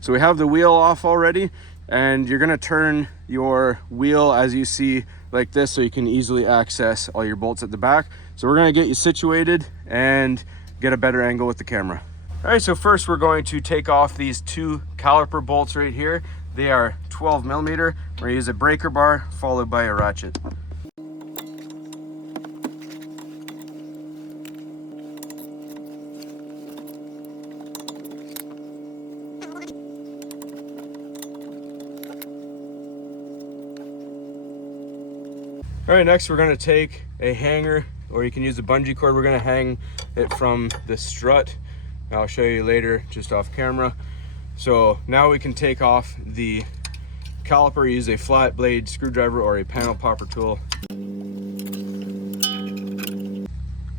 So we have the wheel off already, and you're gonna turn your wheel as you see like this so you can easily access all your bolts at the back. So we're gonna get you situated and get a better angle with the camera. All right, so first we're going to take off these 2 caliper bolts right here. They are 12 millimeter. We're gonna use a breaker bar followed by a ratchet. All right, next we're gonna take a hanger, or you can use a bungee cord. We're gonna hang it from the strut. I'll show you later just off camera. So now we can take off the caliper, use a flat blade screwdriver or a panel popper tool.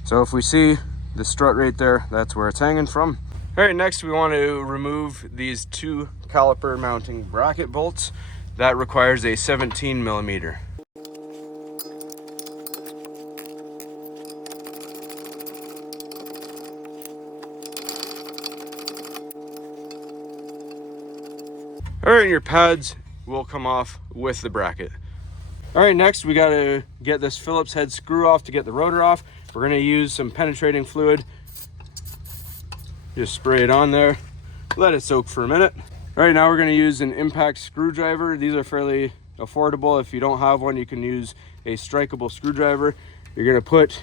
So if we see the strut right there, that's where it's hanging from. All right, next we want to remove these 2 caliper mounting bracket bolts. That requires a 17 millimeter. All right, your pads will come off with the bracket. All right, next we got to get this Phillips head screw off to get the rotor off. We're going to use some penetrating fluid. Just spray it on there, let it soak for a minute. All right, now we're going to use an impact screwdriver. These are fairly affordable. If you don't have one, you can use a strikeable screwdriver. You're going to put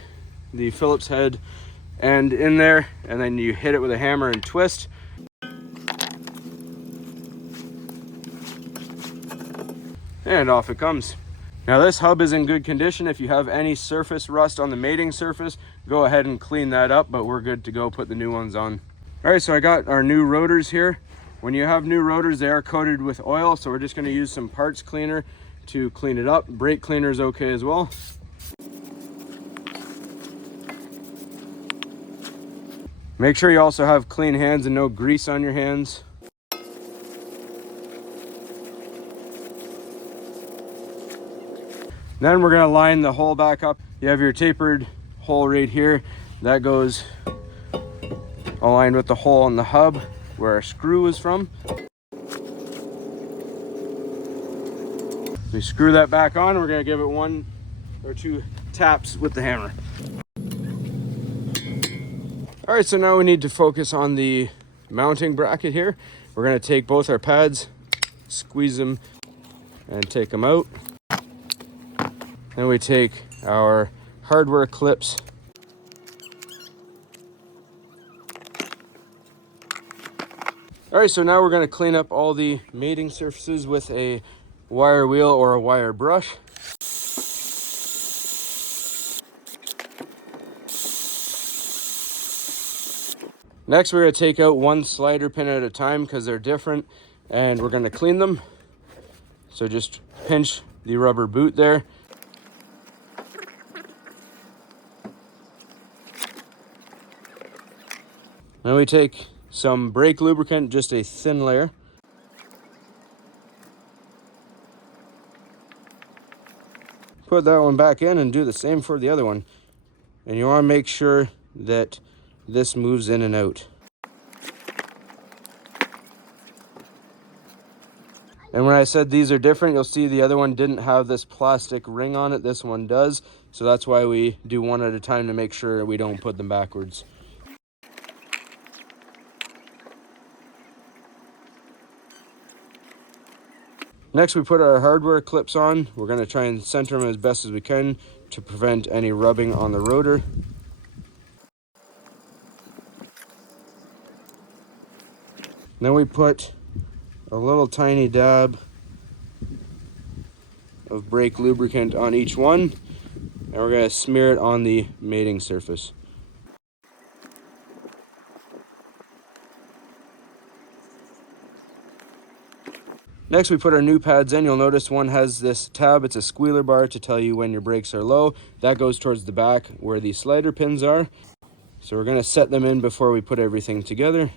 the Phillips head end in there, and then you hit it with a hammer and twist. And off it comes. Now this hub is in good condition. If you have any surface rust on the mating surface, go ahead and clean that up, but we're good to go. Put the new ones on. All right, so I got our new rotors here. When you have new rotors, they are coated with oil, so we're just going to use some parts cleaner to clean it up. Brake cleaner is okay as well. Make sure you also have clean hands and no grease on your hands. Then we're gonna line the hole back up. You have your tapered hole right here. That goes aligned with the hole in the hub where our screw is from. We screw that back on. We're gonna give it 1 or 2 taps with the hammer. All right, so now we need to focus on the mounting bracket here. We're gonna take both our pads, squeeze them, and take them out. Then we take our hardware clips. All right, so now we're gonna clean up all the mating surfaces with a wire wheel or a wire brush. Next, we're gonna take out 1 slider pin at a time because they're different, and we're gonna clean them. So just pinch the rubber boot there. Then we take some brake lubricant, just a thin layer. Put that one back in and do the same for the other one. And you want to make sure that this moves in and out. And when I said these are different, you'll see the other one didn't have this plastic ring on it. This one does. So that's why we do one at a time to make sure we don't put them backwards. Next, we put our hardware clips on. We're going to try and center them as best as we can to prevent any rubbing on the rotor. Then we put a little tiny dab of brake lubricant on each one, and we're going to smear it on the mating surface. Next, we put our new pads in. You'll notice one has this tab. It's a squealer bar to tell you when your brakes are low. That goes towards the back where the slider pins are. So we're going to set them in before we put everything together.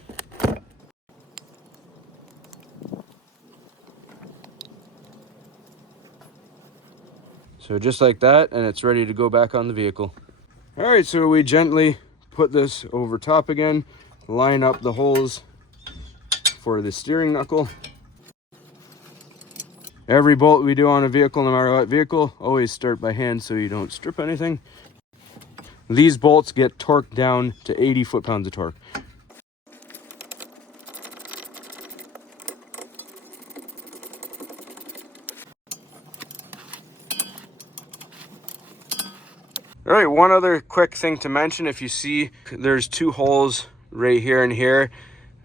So just like that, and it's ready to go back on the vehicle. All right, so we gently put this over top again, line up the holes for the steering knuckle. Every bolt we do on a vehicle, no matter what vehicle, always start by hand so you don't strip anything. These bolts get torqued down to 80 foot-pounds of torque. All right, one other quick thing to mention, if you see there's two holes right here and here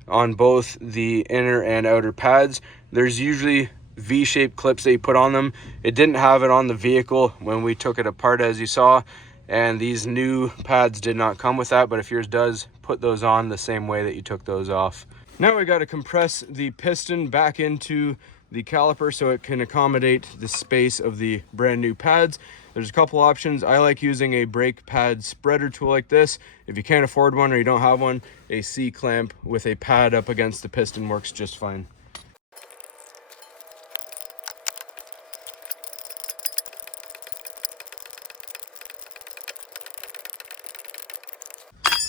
on both the inner and outer pads, there's usually V-shaped clips that you put on them. It didn't have it on the vehicle when we took it apart, as you saw, and these new pads did not come with that, but if yours does, put those on the same way that you took those off. Now we got to compress the piston back into the caliper so it can accommodate the space of the brand new pads. There's a couple options. I like using a brake pad spreader tool like this. If you can't afford one or you don't have one, a C-clamp with a pad up against the piston works just fine.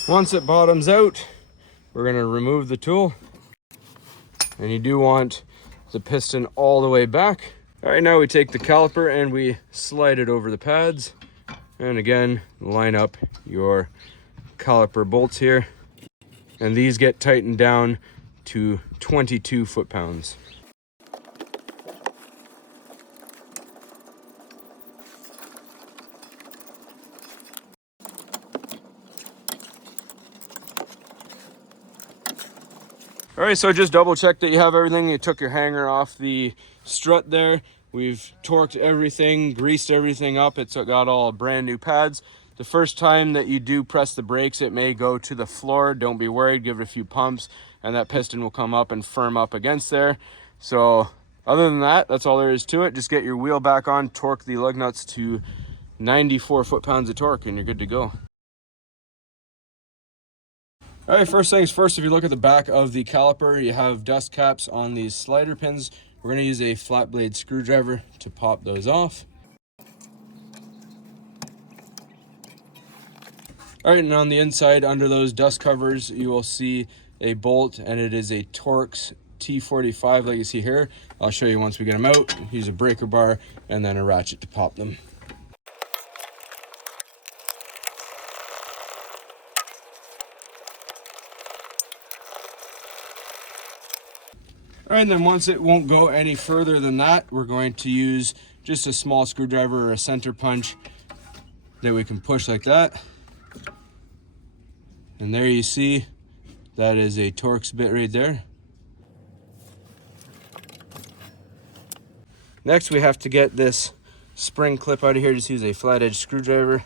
Once it bottoms out, we're going to remove the tool, and you do want the piston all the way back. All right, now we take the caliper and we slide it over the pads, and again line up your caliper bolts here, and these get tightened down to 22 foot-pounds. All right, so just double check that you have everything. You took your hanger off the strut there. We've torqued everything, greased everything up. It's got all brand new pads. The first time that you do press the brakes, it may go to the floor. Don't be worried, give it a few pumps, and that piston will come up and firm up against there. So other than that, that's all there is to it. Just get your wheel back on, torque the lug nuts to 94 foot-pounds of torque, and you're good to go. All right, first things first, if you look at the back of the caliper, you have dust caps on these slider pins. We're going to use a flat blade screwdriver to pop those off. All right, and on the inside, under those dust covers, you will see a bolt, and it is a Torx T45 like you see here. I'll show you once we get them out. Use a breaker bar and then a ratchet to pop them. All right, and then once it won't go any further than that, we're going to use just a small screwdriver or a center punch that we can push like that. And there you see, that is a Torx bit right there. Next, we have to get this spring clip out of here. Just use a flat edge screwdriver.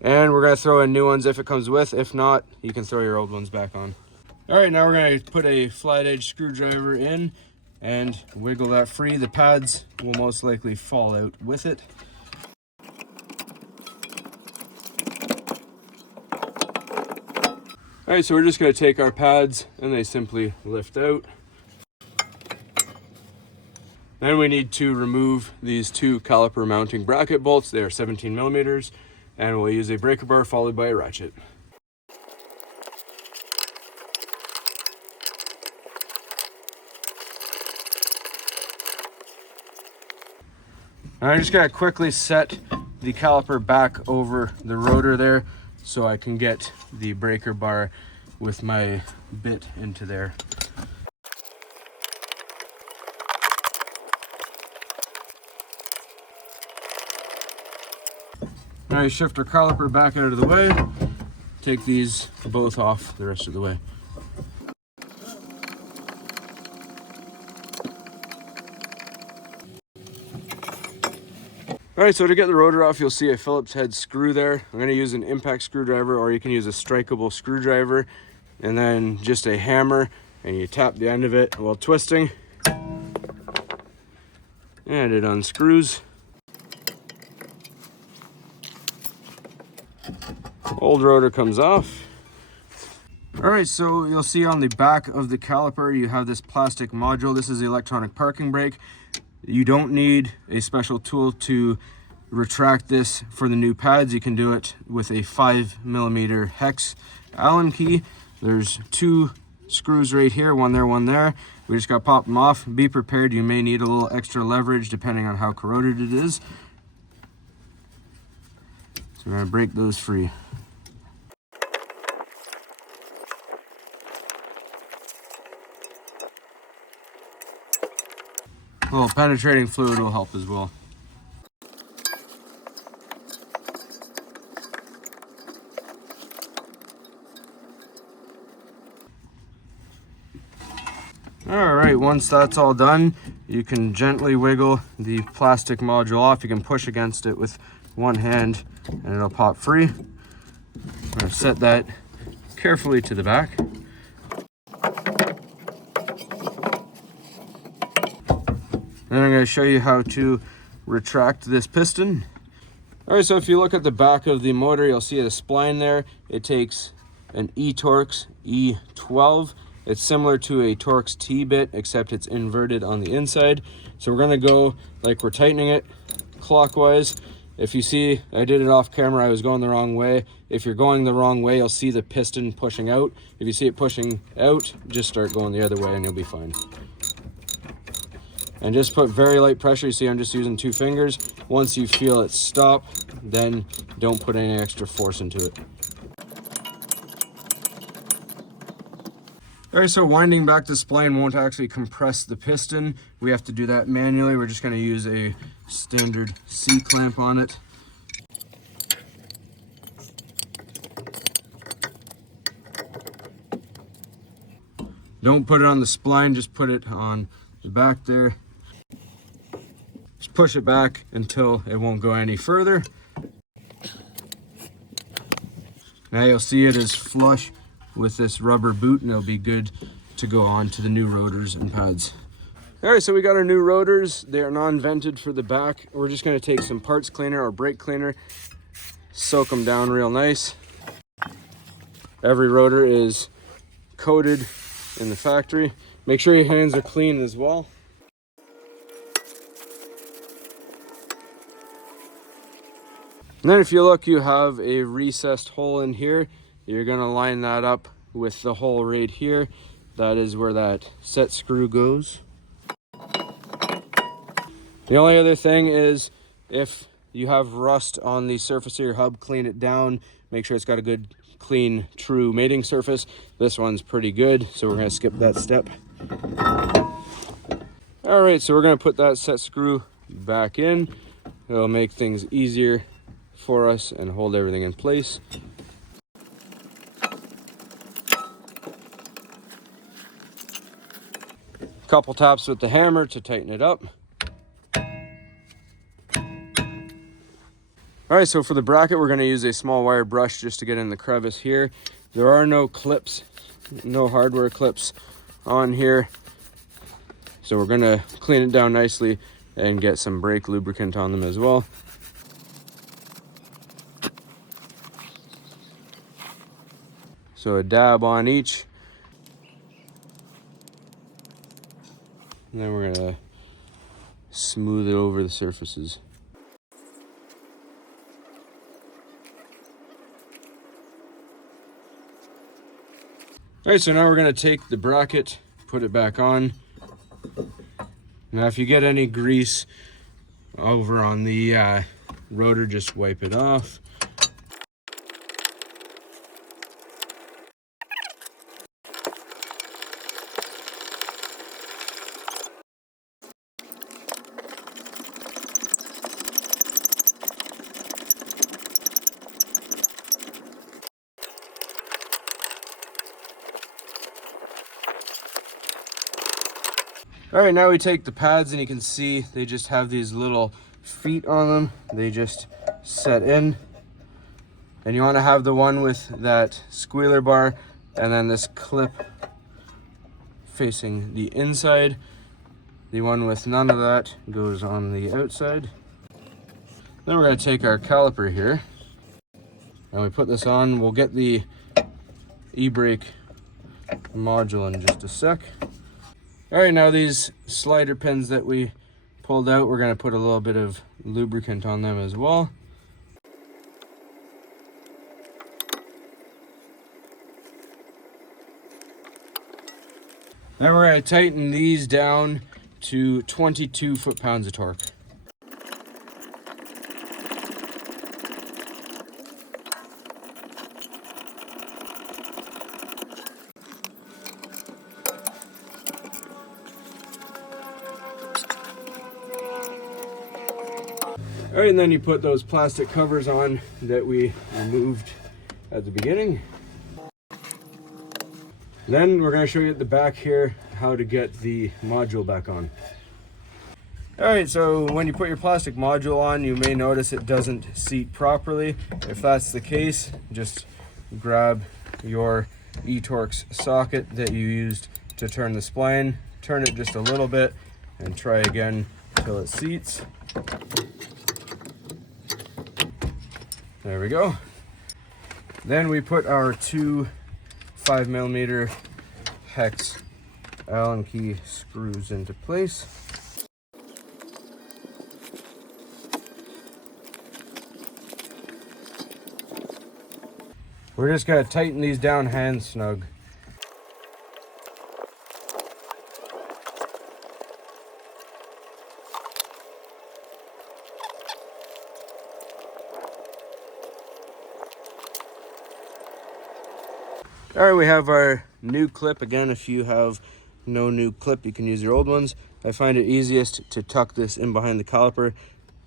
And we're gonna throw in new ones if it comes with. If not, you can throw your old ones back on. All right, now we're going to put a flat edge screwdriver in and wiggle that free. The pads will most likely fall out with it. All right, so we're just going to take our pads and they simply lift out. Then we need to remove these two caliper mounting bracket bolts. They are 17 millimeters, and we'll use a breaker bar followed by a ratchet. I'm just gonna quickly set the caliper back over the rotor there so I can get the breaker bar with my bit into there. Now you shift our caliper back out of the way, take these both off the rest of the way. All right, so to get the rotor off, you'll see a Phillips head screw there. I'm going to use an impact screwdriver, or you can use a strikeable screwdriver, and then just a hammer, and you tap the end of it while twisting, and it unscrews. Old rotor comes off. All right, so you'll see on the back of the caliper, you have this plastic module. This is the electronic parking brake. You don't need a special tool to retract this for the new pads. You can do it with a 5mm hex Allen key. There's 2 screws right here, one there, one there. We just got to pop them off. Be prepared, you may need a little extra leverage depending on how corroded it is. So we're going to break those free. A little penetrating fluid will help as well. All right, once that's all done, you can gently wiggle the plastic module off. You can push against it with one hand and it'll pop free. I'm going to set that carefully to the back. Then I'm going to show you how to retract this piston. All right, so if you look at the back of the motor, you'll see the spline there. It takes an E-Torx E12. It's similar to a Torx T-bit, except it's inverted on the inside. So we're going to go like we're tightening it clockwise. If you see, I did it off camera, I was going the wrong way. If you're going the wrong way, you'll see the piston pushing out. If you see it pushing out, just start going the other way and you'll be fine. And just put very light pressure. You see I'm just using 2 fingers. Once you feel it stop, then don't put any extra force into it. All right, so winding back the spline won't actually compress the piston. We have to do that manually. We're just going to use a standard C-clamp on it. Don't put it on the spline, just put it on the back there. Just push it back until it won't go any further. Now you'll see it is flush with this rubber boot and it'll be good to go on to the new rotors and pads. All right, so we got our new rotors. They are non-vented for the back. We're just going to take some parts cleaner or brake cleaner, soak them down real nice. Every rotor is coated in the factory. Make sure your hands are clean as well. And then if you look, you have a recessed hole in here. You're going to line that up with the hole right here. That is where that set screw goes. The only other thing is if you have rust on the surface of your hub, clean it down. Make sure it's got a good, clean, true mating surface. This one's pretty good, so we're going to skip that step. All right, so we're going to put that set screw back in. It'll make things easier for us and hold everything in place. Couple taps with the hammer to tighten it up. All right, so for the bracket, we're going to use a small wire brush just to get in the crevice here. There are no clips, no hardware clips on here. So we're going to clean it down nicely and get some brake lubricant on them as well. So a dab on each. And then we're going to smooth it over the surfaces. All right, so now we're going to take the bracket, put it back on. Now if you get any grease over on the rotor, just wipe it off. All right, now we take the pads and you can see they just have these little feet on them. They just set in. And you want to have the one with that squealer bar and then this clip facing the inside. The one with none of that goes on the outside. Then we're going to take our caliper here and we put this on. We'll get the e-brake module in just a sec. All right, now these slider pins that we pulled out, we're going to put a little bit of lubricant on them as well. Then we're going to tighten these down to 22 foot-pounds of torque. All right, and then you put those plastic covers on that we removed at the beginning. Then we're going to show you at the back here how to get the module back on. All right, so when you put your plastic module on, you may notice it doesn't seat properly. If that's the case, just grab your eTorx socket that you used to turn the spline, turn it just a little bit, and try again till it seats. There we go. Then we put our two 5mm hex Allen key screws into place. We're just going to tighten these down hand snug. All right, we have our new clip. Again, if you have no new clip, you can use your old ones. I find it easiest to tuck this in behind the caliper,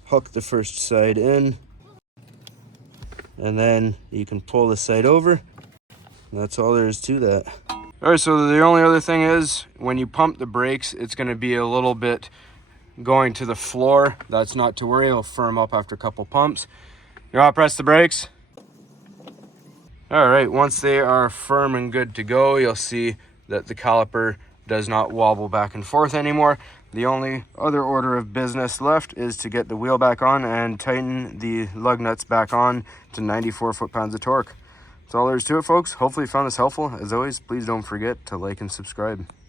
hook the first side in, and then you can pull the side over. And that's all there is to that. All right, so the only other thing is when you pump the brakes, it's going to be a little bit going to the floor. That's not to worry, it'll firm up after a couple pumps. You want to press the brakes? All right, once they are firm and good to go, you'll see that the caliper does not wobble back and forth anymore. The only other order of business left is to get the wheel back on and tighten the lug nuts back on to 94 foot-pounds of torque. That's all there is to it, folks. Hopefully you found this helpful. As always, please don't forget to like and subscribe.